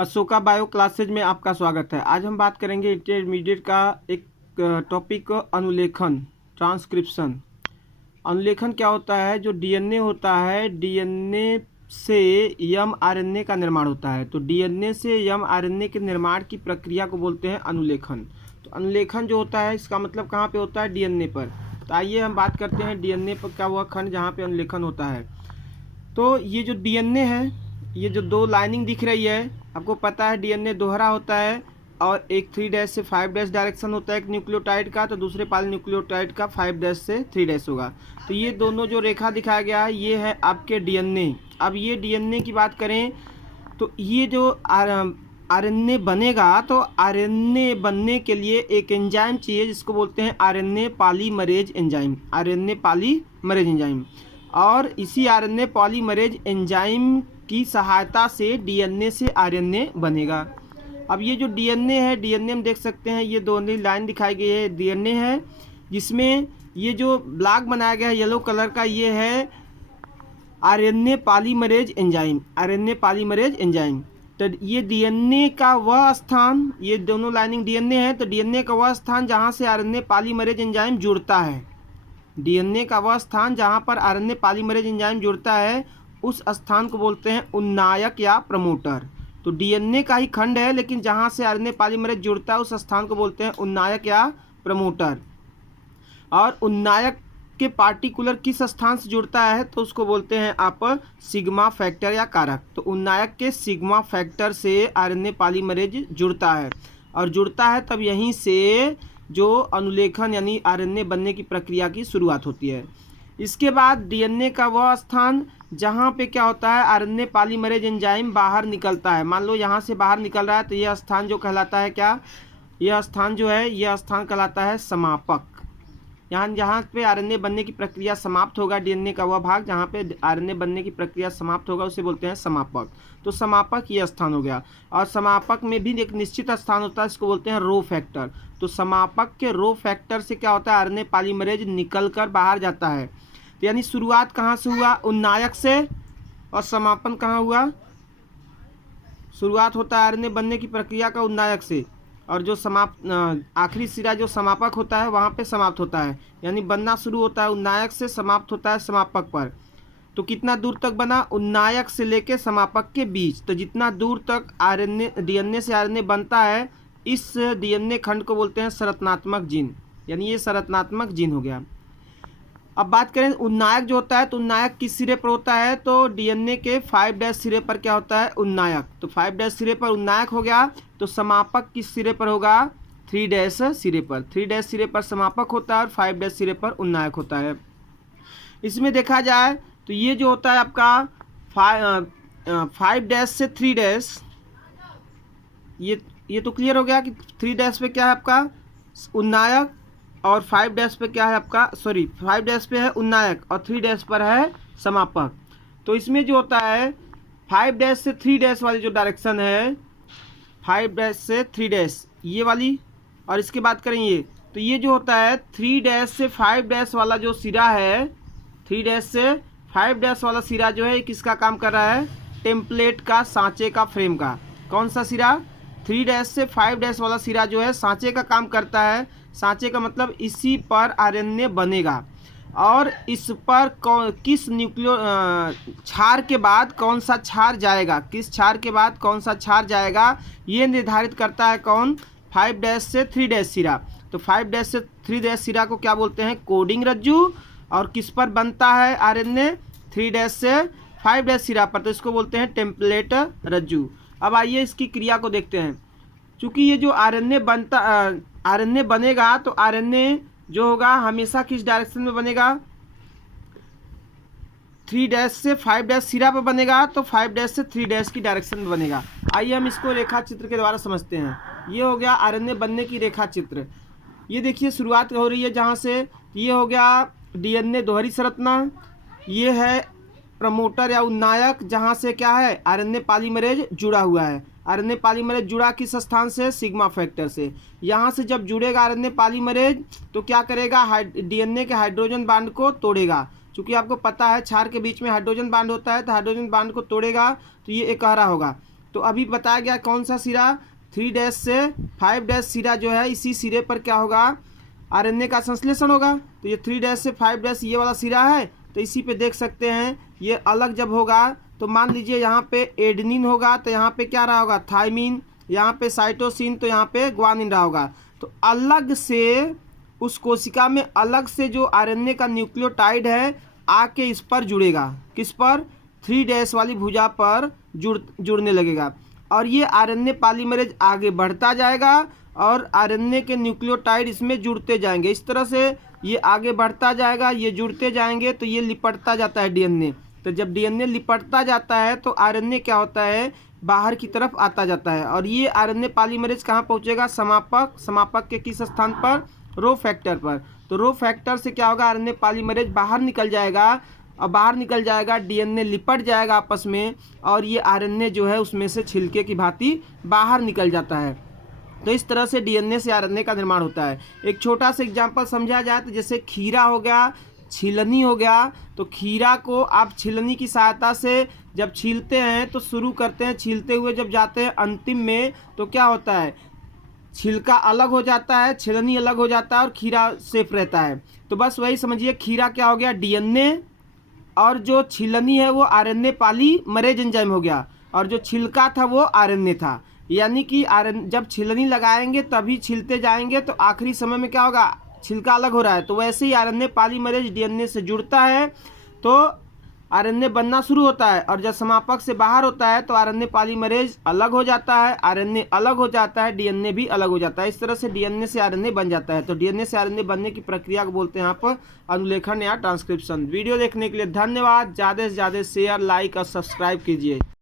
Ashoka bio classes में आपका स्वागत है। आज हम बात करेंगे इंटरमीडिएट का एक टॉपिक अनुलेखन, ट्रांसक्रिप्शन। अनुलेखन क्या होता है? जो डीएनए होता है, डीएनए से एमआरएनए का निर्माण होता है। तो डीएनए से एमआरएनए के निर्माण की प्रक्रिया को बोलते हैं अनुलेखन। तो अनुलेखन जो होता है इसका मतलब कहाँ पे होता है? डीएनए पर। तो आइए हम बात करते हैं डीएनए पर क्या वह खंड जहाँ पे अनुलेखन होता है। तो ये जो डीएनए है, ये जो दो लाइनिंग दिख रही है, आपको पता है डीएनए दोहरा होता है और एक 3' से 5' डायरेक्शन होता है एक न्यूक्लियोटाइड का, तो दूसरे पॉली न्यूक्लियोटाइड का 5' से 3' होगा। तो ये दोनों जो रेखा दिखाया गया है ये है आपके डीएनए। अब ये डीएनए की बात करें तो ये जो आरएनए बनेगा, तो आरएनए बनने के लिए एक एंजाइम चाहिए जिसको बोलते हैं RNA polymerase enzyme. RNA polymerase enzyme, और इसी आरएनए पॉलीमरेज एंजाइम की सहायता से डीएनए से आरएनए बनेगा। अब ये जो डीएनए है, डीएनए हम देख सकते हैं ये दोनों लाइन दिखाई गई है, डीएनए है जिसमें ये जो ब्लॉक बनाया गया है येलो कलर का, ये है RNA polymerase enzyme. RNA polymerase enzyme, तो ये डीएनए का वह स्थान, ये दोनों लाइनिंग डीएनए है, तो डीएनए का वह स्थान जहाँ से आरएनए पॉलीमरेज एंजाइम जुड़ता है। डीएनए का वह स्थान जहाँ पर आरएनए पॉलीमरेज एंजाइम जुड़ता है, उस स्थान को बोलते हैं उन्नायक या प्रमोटर। तो डीएनए का ही खंड है, लेकिन जहाँ से आरएनए पॉलीमरेज जुड़ता है उस स्थान को बोलते हैं उन्नायक या प्रमोटर। और उन्नायक के पार्टिकुलर किस स्थान से जुड़ता है तो उसको बोलते हैं आप सिग्मा फैक्टर या कारक। तो उन्नायक के सिग्मा फैक्टर से आरएनए पॉलीमरेज जुड़ता है, और जुड़ता है तब यहीं से जो अनुलेखन यानी आरएनए बनने की प्रक्रिया की शुरुआत होती है। इसके बाद डीएनए का वह स्थान जहाँ पे क्या होता है, आरएनए पॉलीमरेज एंजाइम बाहर निकलता है। मान लो यहाँ से बाहर निकल रहा है, तो यह स्थान जो कहलाता है क्या? यह स्थान जो है, यह स्थान कहलाता है समापक। यहाँ जहाँ पे आरएनए बनने की प्रक्रिया समाप्त होगा, डीएनए का वह भाग जहाँ पे आरएनए बनने की प्रक्रिया समाप्त होगा उसे बोलते हैं समापक। तो समापक ये स्थान हो गया, और समापक में भी एक निश्चित स्थान होता है, इसको बोलते हैं रो फैक्टर। तो समापक के रो फैक्टर से क्या होता है, आरएनए पॉलीमरेज निकल कर बाहर जाता है। तो यानी शुरुआत कहाँ से हुआ? उन्नायक से, और समापन कहाँ हुआ? शुरुआत होता है आरएनए बनने की प्रक्रिया का उन्नायक से, और जो आखिरी सिरा जो समापक होता है वहाँ पे समाप्त होता है। यानी बनना शुरू होता है उन्नायक से, समाप्त होता है समापक पर। तो कितना दूर तक बना? उन्नायक से लेके समापक के बीच। तो जितना दूर तक आरएनए डीएनए से आरएनए बनता है, इस डीएनए खंड को बोलते हैं संरचनात्मक जीन। यानी ये संरचनात्मक जीन हो गया। अब बात करें उन्नायक जो होता है, तो उन्नायक किस सिरे पर होता है? तो डीएनए के 5' सिरे पर क्या होता है? उन्नायक। तो 5' सिरे पर उन्नायक हो गया। तो समापक किस सिरे पर होगा? 3' सिरे पर। 3' सिरे पर समापक होता है और 5' सिरे पर उन्नायक होता है। इसमें देखा जाए तो ये जो होता है आपका 5' से 3', ये तो क्लियर हो गया कि 3' पे क्या है आपका उन्नायक, और 5' पे क्या है आपका, 5' पे है उन्नायक और 3' पर है समापक। तो इसमें जो होता है 5' से 3' वाली जो डायरेक्शन है, 5' से 3' ये वाली, और इसके बात करें ये, तो ये जो होता है 3' से 5' वाला जो सिरा है, 3' से 5' वाला सिरा जो है किसका काम कर रहा है? टेम्पलेट का, सांचे का, फ्रेम का। कौन सा सिरा? 3' से 5' वाला सिरा जो है सांचे का काम करता है। सांचे का मतलब इसी पर आरएनए बनेगा, और इस पर किस न्यूक्लियो क्षार के बाद कौन सा क्षार जाएगा, किस क्षार के बाद कौन सा क्षार जाएगा, ये निर्धारित करता है कौन? 5' से 3' सिरा। तो 5' से 3' सिरा को क्या बोलते हैं? कोडिंग रज्जु। और किस पर बनता है आरएनए? 3' से 5' सिरा पर, तो इसको बोलते हैं टेम्पलेट रज्जु। अब आइए इसकी क्रिया को देखते हैं। चूँकि ये जो आरएनए बनेगा, तो आरएनए जो होगा हमेशा किस डायरेक्शन में बनेगा? 3' से 5' सिरा पर बनेगा, तो 5' से 3' की डायरेक्शन में बनेगा। आइए हम इसको रेखा चित्र के द्वारा समझते हैं। ये हो गया आरएनए बनने की रेखा चित्र। ये देखिए शुरुआत हो रही है जहाँ से, ये हो गया डीएनए दोहरी संरचना, ये है प्रमोटर या उन्नायक जहाँ से क्या है? आरएनए पॉलीमरेज जुड़ा हुआ है। आरएनए पॉलीमरेज जुड़ा किस स्थान से? सिग्मा फैक्टर से। यहाँ से जब जुड़ेगा आरएनए पॉलीमरेज तो क्या करेगा? डीएनए के हाइड्रोजन बांड को तोड़ेगा। चूँकि आपको पता है क्षार के बीच में हाइड्रोजन बांड होता है, तो हाइड्रोजन बांड को तोड़ेगा तो ये एकहरा होगा। तो अभी बताया गया कौन सा सिरा, 3' से 5' सिरा जो है, इसी सिरे पर क्या होगा, आरएनए का संश्लेषण होगा। तो ये 3' से 5' ये वाला सिरा है, तो इसी पे देख सकते हैं ये अलग जब होगा तो मान लीजिए यहाँ पे एडेनिन होगा, तो यहाँ पे क्या रहा होगा, थायमिन, यहाँ पे साइटोसिन, तो यहाँ पे ग्वानिन रहा होगा। तो अलग से उस कोशिका में अलग से जो आरएनए का न्यूक्लियोटाइड है आके इस पर जुड़ेगा, किस पर, 3' वाली भुजा पर जुड़ने लगेगा, और ये आरएनए पॉलीमरेज आगे बढ़ता जाएगा और आरएनए के न्यूक्लियोटाइड इसमें जुड़ते जाएंगे। इस तरह से ये आगे बढ़ता जाएगा, ये जुड़ते जाएंगे, तो ये लिपटता जाता है डीएनए। तो जब डीएनए लिपटता जाता है तो आरएनए क्या होता है, बाहर की तरफ आता जाता है, और ये आरएनए पॉलीमरेज कहाँ पहुँचेगा, समापक के किस स्थान पर, रो फैक्टर पर। तो रो फैक्टर से क्या होगा, आरएनए पॉलीमरेज बाहर निकल जाएगा, और बाहर निकल जाएगा, डीएनए लिपट जाएगा आपस में, और ये आरएनए जो है उसमें से छिलके की भांति बाहर निकल जाता है। तो इस तरह से डीएनए से आरएनए का निर्माण होता है। एक छोटा सा एग्जांपल समझा जाए तो जैसे खीरा हो गया, छीलनी हो गया, तो खीरा को आप छीलनी की सहायता से जब छीलते हैं तो शुरू करते हैं छीलते हुए, जब जाते हैं अंतिम में तो क्या होता है, छिलका अलग हो जाता है, छीलनी अलग हो जाता है और खीरा सेफ रहता है। तो बस वही समझिए, खीरा क्या हो गया, डीएनए, और जो छीलनी है वो आरएनए पॉलीमरेज एंजाइम हो गया, और जो छिलका था वो आरएनए था। यानी कि जब छीलनी लगाएंगे तभी छीलते जाएंगे तो आखिरी समय में क्या होगा, छिलका अलग हो रहा है, तो वैसे ही आरएनए पॉलीमरेज डीएनए से जुड़ता है तो आरएनए बनना शुरू होता है, और जब समापक से बाहर होता है तो आरएनए पॉलीमरेज अलग हो जाता है, आरएनए अलग हो जाता है, डीएनए भी अलग हो जाता है। इस तरह से डीएनए से आरएनए बन जाता है। तो डीएनए से आरएनए बनने की प्रक्रिया को बोलते हैं यहाँ पर अनुलेखन या ट्रांसक्रिप्शन। वीडियो देखने के लिए धन्यवाद। ज़्यादा से ज़्यादा शेयर, लाइक और सब्सक्राइब कीजिए।